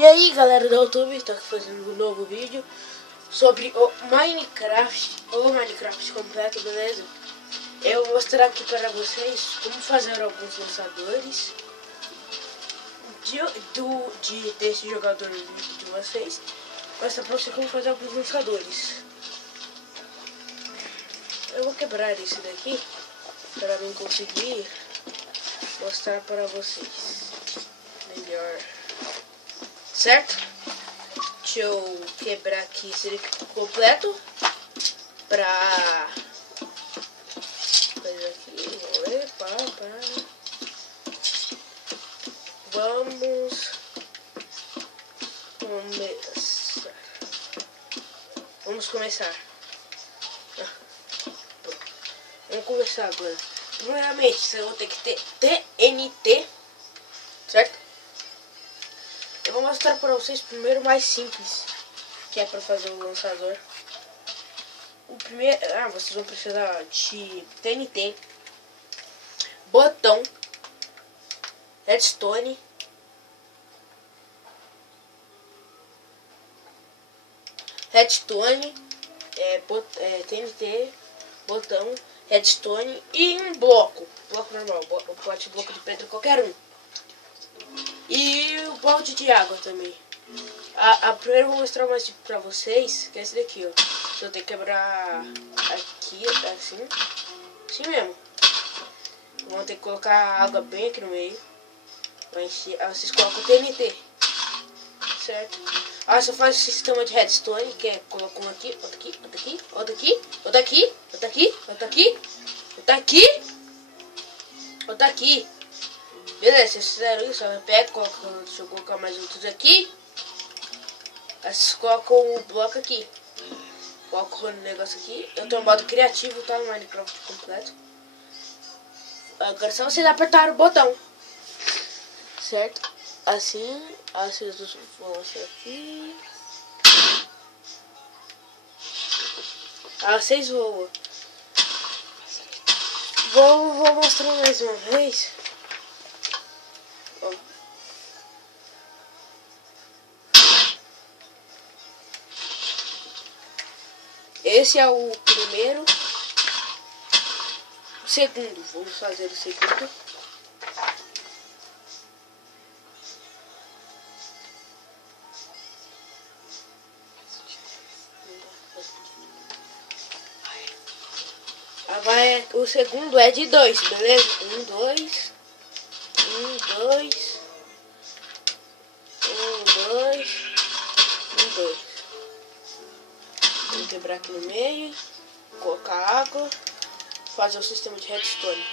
E aí galera do YouTube, estou aqui fazendo um novo vídeo sobre o Minecraft completo, beleza? Eu vou mostrar aqui para vocês como fazer alguns lançadores desse jogador no vídeo de vocês. Vou mostrar para vocês como fazer alguns lançadores. Eu vou quebrar esse daqui para mim conseguir mostrar para vocês melhor. Certo? Deixa eu quebrar aqui esse daqui completo pra fazer aqui. Vamos começar. Vamos começar agora. Primeiramente, eu vou ter que ter TNT, certo? Eu vou mostrar para vocês primeiro o mais simples, que é para fazer o lançador. O primeiro, vocês vão precisar de TNT, botão, redstone, TNT, botão, redstone e um bloco normal, bloco de pedra qualquer um. E o balde de água também. Primeiro eu vou mostrar mais tipo pra vocês, que é esse daqui, ó. Eu tenho que quebrar aqui, assim mesmo. Vão ter que colocar água bem aqui no meio. Vai encher, aí vocês colocam o TNT, certo? Aí você faz o sistema de redstone, que é coloca um aqui, outro aqui, outro aqui, outro aqui, outro aqui, outro aqui, outro aqui, outro aqui, outro aqui. Beleza, vocês fizeram isso, eu pego, deixa eu colocar mais outros aqui. Aí vocês colocam o bloco aqui. Coloco o negócio aqui. Eu tenho um modo criativo, tá? No Minecraft completo. Agora é só vocês apertar o botão. Certo? Assim vocês vão aqui. Aí vocês voam. Vou mostrar mais uma vez. Esse é o primeiro. O segundo, vamos fazer o segundo. O segundo é de 2, beleza? 1, 2. 1, 2. 1, 2. 1, 2. Vou quebrar aqui no meio, colocar água, fazer o sistema de redstone.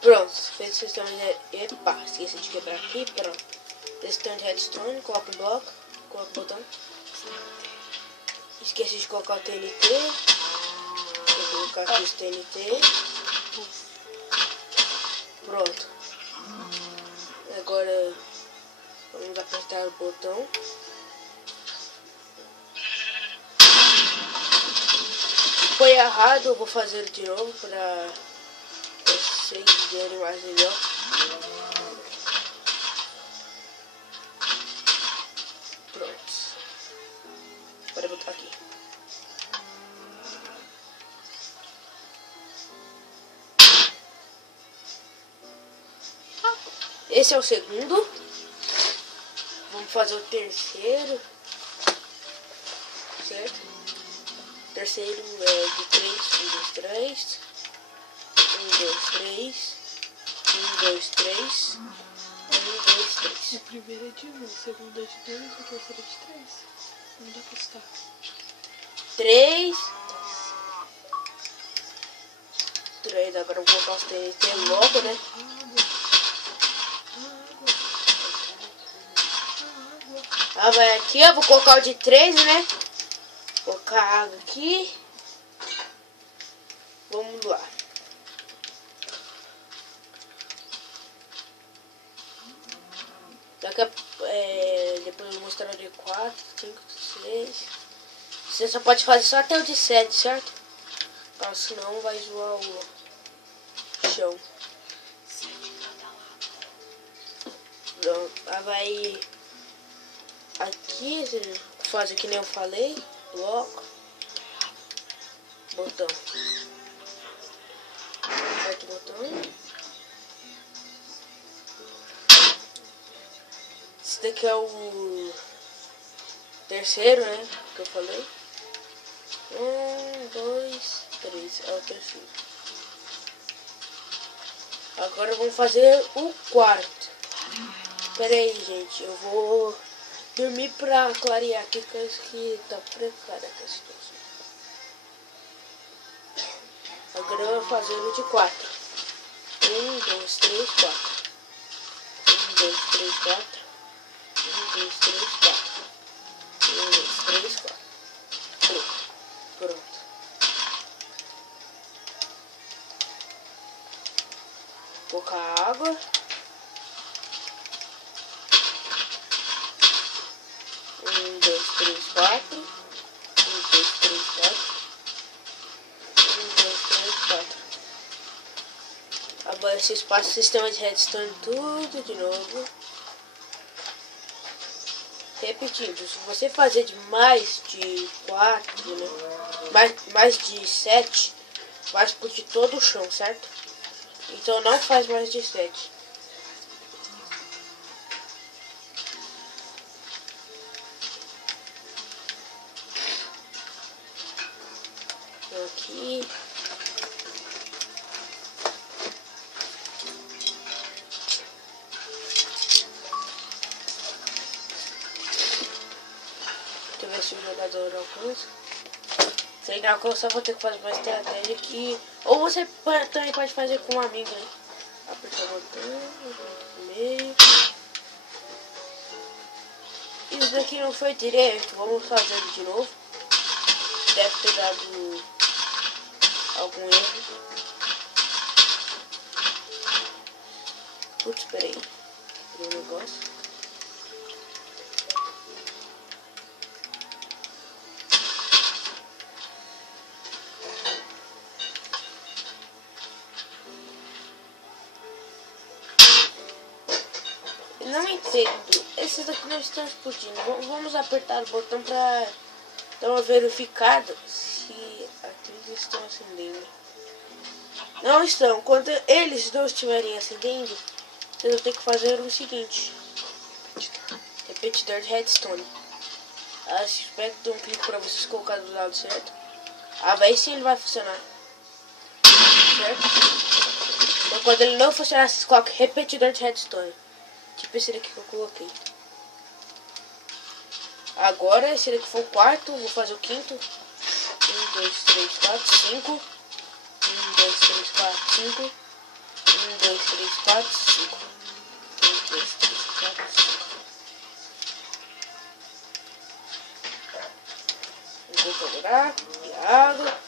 Pronto, fez o sistema de... Epa, esqueci de quebrar aqui, pronto. Sistema de redstone, coloca o bloco, coloca o botão. Esqueci de colocar o TNT. Vou colocar aqui os TNT. Pronto. Agora vamos apertar o botão. Foi errado, eu vou fazer de novo para vocês verem mais melhor. Pronto. Agora eu botar aqui. Esse é o segundo. Vamos fazer o terceiro. Certo? O terceiro é de 3. 1, 2, 3. 1, 2, 3. 1, 2, 3. 1, 2, 3. O primeiro é de 1, o segundo é de 2 e o terceiro é de 3. Não dá pra estar. 3. 3. Agora eu vou colocar os TNT logo, né? Vai aqui, eu vou colocar o de 3, né? Vou colocar a água aqui. Vamos lá. Depois eu vou mostrar o de 4, 5, 6. Você só pode fazer só até o de 7, certo? Ah, senão vai zoar o chão. Pronto, aí vai aqui, você faz que nem eu falei, bloco, botão, aperta o botão. Esse daqui é o terceiro, né, que eu falei. 1, 2, 3, é o terceiro. Agora vamos fazer o quarto. Pera aí, gente, eu vou dormir pra clarear aqui, que tá precária a situação. Agora eu vou fazer o de 4. 1, 2, 3, 4. 1, 2, 3, 4. 1, 2, 3, 4. 1, 2, 3, 4. Pronto. Pouca água. 1, 2, 3, 4. 1, 2, 3, 4. 1, 2, 3, 4. Agora vocês passam o sistema de redstone tudo de novo. Repetindo, se você fazer de mais de 4, né? mais de 7, vai explodir todo o chão, certo? Então não faz mais de 7. Aqui. Deixa eu ver se o jogador alcança. Se ele não alcançar, vou ter que fazer uma estratégia aqui. Ou você também pode fazer com um amigo, né? Apertar o botão, meio. Isso daqui não foi direito, vamos fazer ele de novo. Deve ter dado algum erro. Putz, peraí. Tem um negócio. Não entendo. Esses aqui não estão explodindo. Vamos apertar o botão para dar uma verificada se aqueles estão acendendo. Não estão. Quando eles não estiverem acendendo, vocês vão ter que fazer o seguinte: repetidor de redstone. Aspecta um clique para vocês colocar do lado certo. Vai sim ele vai funcionar. Certo? Então quando ele não funcionar, vocês colocam repetidor de redstone. Tipo esse daqui que eu coloquei. Agora, esse daqui foi o quarto, vou fazer o quinto. 1, 2, 3, 4, 5. 1, 2, 3, 4, 5. 1, 2, 3, 4, 5. 1, 2, 3, 4, 5. Vou colocar de água.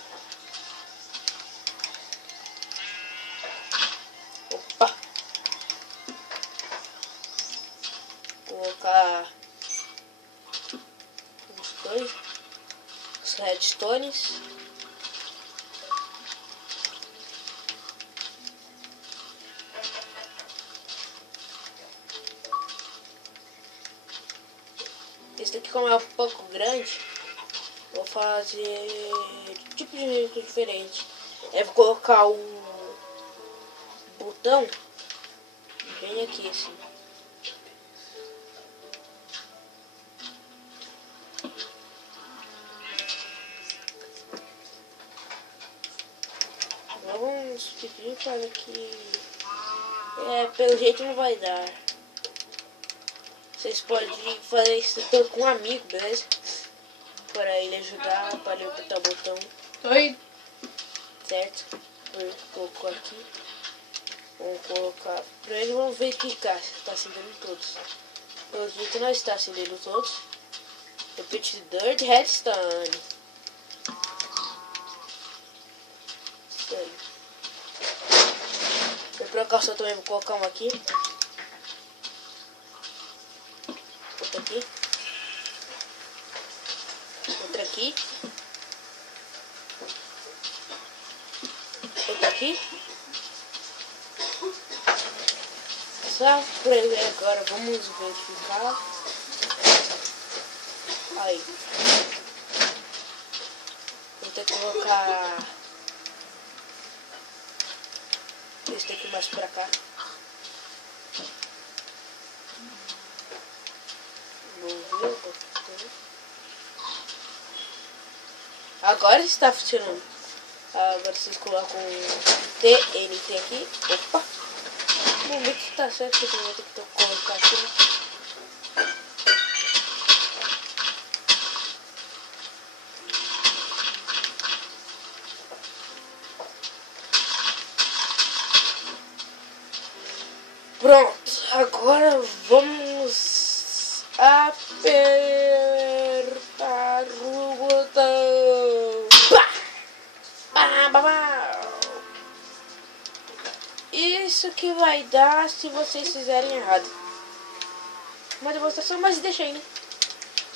Opa! Colocar os redstones. Esse daqui, como é um pouco grande, vou fazer tipo de jeito diferente. Vou colocar o botão bem aqui assim. Vamos pedir para que... pelo jeito não vai dar. Vocês podem fazer isso com um amigo, beleza? Para ele ajudar, para ele apertar o botão. Oi. Certo? Colocou aqui. Vamos colocar... Para ele vamos verificar se está acendendo todos. Pelo jeito não está acendendo todos. Repetidor de redstone. Isso aí. Por precaução também vou colocar um aqui. Outro aqui. Outra aqui. Outra aqui. Só por aí agora vamos verificar. Aí. Vou ter que colocar esse aqui mais pra cá. Vou ver. Agora está funcionando. Agora vocês colocam TNT aqui. Opa! Vamos ver que tá certo, que eu vou ter que colocar aqui, né? Pronto, agora vamos apertar o botão. Pá! Pá, pá, pá. Isso que vai dar se vocês fizerem errado. Uma demonstração, mas deixa aí, né?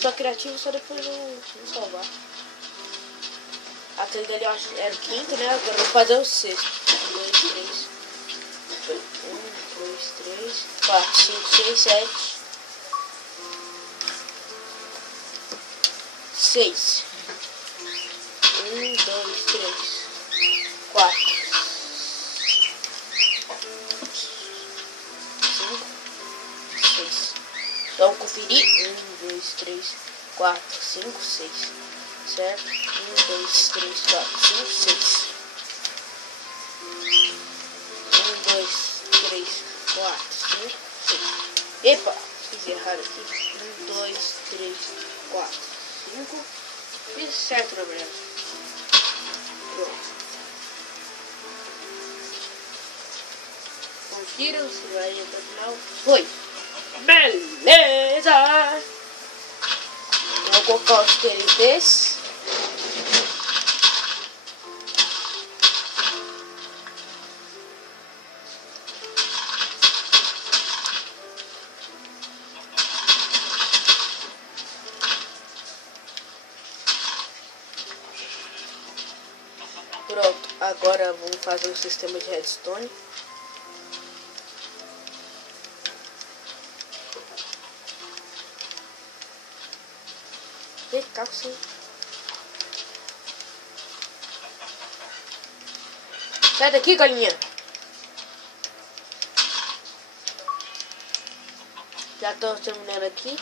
Só criativo, só depois eu vou salvar. Aquele dali eu acho que era o quinto, né? Agora eu vou fazer o sexto. 1, 2, 3. 1, 2, 3, 4, 5, 6, 7. 6. 1, 2, 3, 4. 6. Vamos conferir. 1, 2, 3, 4, 5, 6. Certo? 1, 2, 3, 4, 5, 6. 1, 2, 3, 4, 5, 6. Epa! Fiz errado aqui. 1, 2, 3, 4, 5. Fiz certo, na verdade. Pronto. Confiram se vai até o final. Foi! Beleza! Vou colocar os TNTs. Pronto, agora vamos fazer o sistema de redstone. Sim. Sai daqui, galinha. Já tô terminando aqui.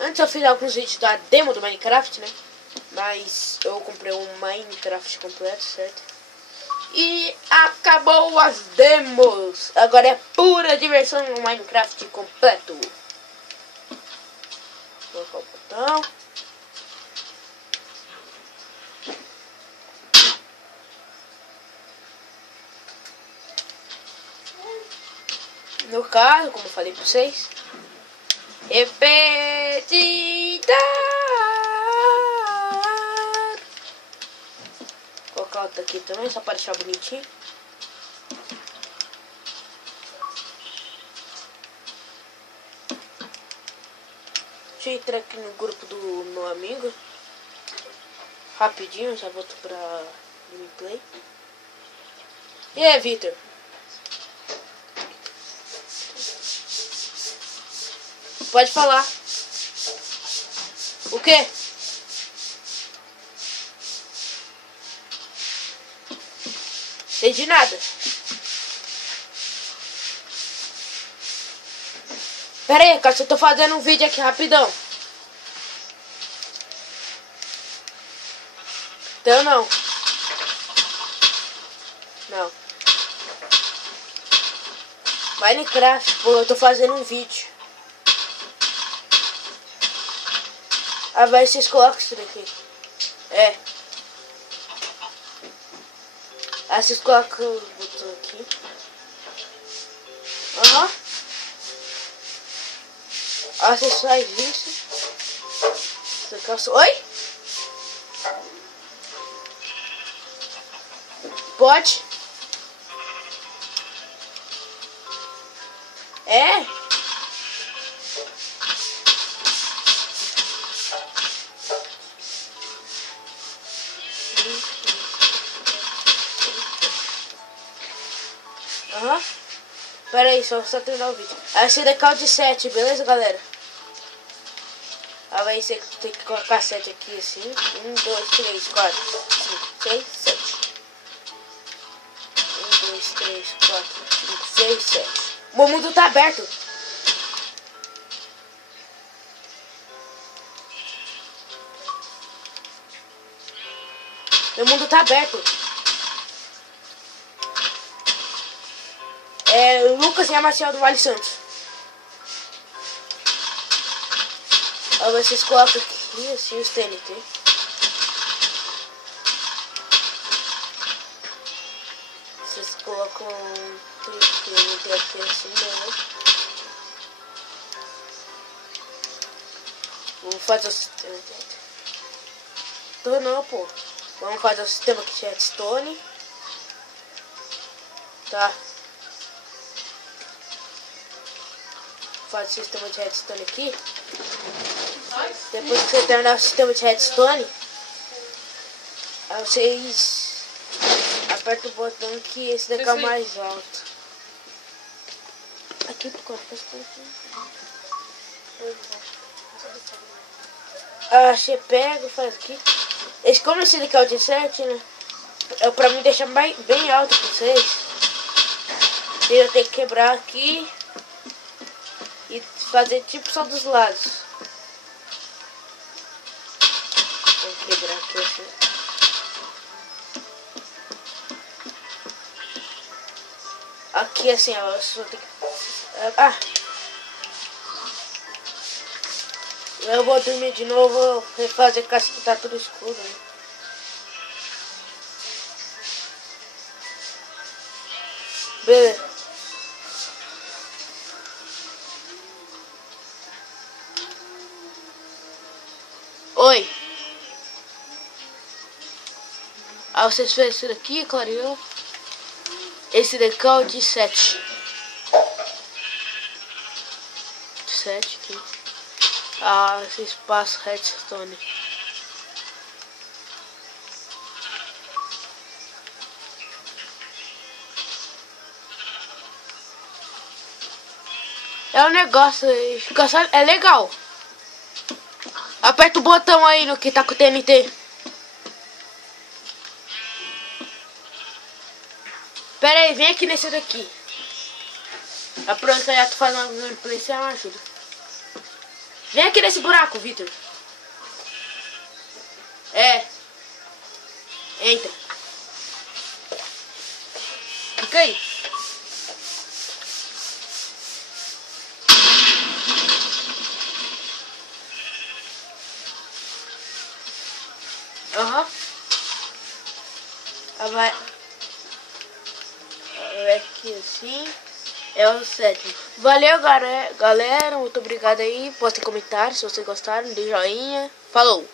Antes eu fiz alguns vídeos da demo do Minecraft, né? Mas eu comprei um Minecraft completo, certo? E acabou as demos. Agora é pura diversão no Minecraft completo. Vou colocar o botão. No caso, como eu falei pra vocês, repetida. Vou colocar outra aqui também, só para deixar bonitinho. Deixa eu entrar aqui no grupo do meu amigo. Rapidinho, já volto pra gameplay. E aí, Victor? Pode falar. O quê? Entendi nada. Pera aí, cara, eu tô fazendo um vídeo aqui rapidão. Então não. Não. Minecraft, pô, eu tô fazendo um vídeo. Ah, vai, vocês colocam isso daqui. É. Ah, vocês colocam o botão aqui. Aham. Ah, vocês fazem isso. Oi? Pode? É? Pera aí, só terminar o vídeo. Aí esse daqui é o de 7, beleza, galera? Aí vai ser que tem que colocar 7 aqui assim. 1, 2, 3, 4, 5, 6, 7. 1, 2, 3, 4, 5, 6, 7. O mundo tá aberto. Meu mundo tá aberto. É Lucas e a Marcial do Vale Santos. Aí vocês colocam aqui assim os TNT. Vocês colocam TNT aqui assim, né? Vamos fazer o sistema. Então não, pô. Vamos fazer o sistema aqui de redstone. Tá. Fazer o sistema de redstone aqui. Depois que você terminar o sistema de redstone, aí vocês apertam o botão que esse daqui é o mais alto. Aqui por conta. Ah, você pega e faz aqui. Como esse daqui é o de 7, né? É pra mim deixar bem alto pra vocês. Eu tenho que quebrar aqui e fazer tipo só dos lados. Vou quebrar aqui assim. Aqui assim, ó. Eu só tenho que... Eu vou dormir de novo, vou refazer que tá tudo escuro, né? Beleza. Oi. Aí vocês fez esse daqui, clareou. Esse daqui é o de 7. 7 aqui. Ah, esse espaço redstone. É um negócio, fica só, é legal. Aperta o botão aí no que tá com o TNT. Pera aí, vem aqui nesse daqui. Pronto, já tô fazendo uma gameplay, você me ajuda. Vem aqui nesse buraco, Vitor. Entra. Fica aí. Aham. Vai aqui assim. É o 7. Valeu, galera. Muito obrigado aí. Postem comentários se vocês gostaram. Dê joinha. Falou.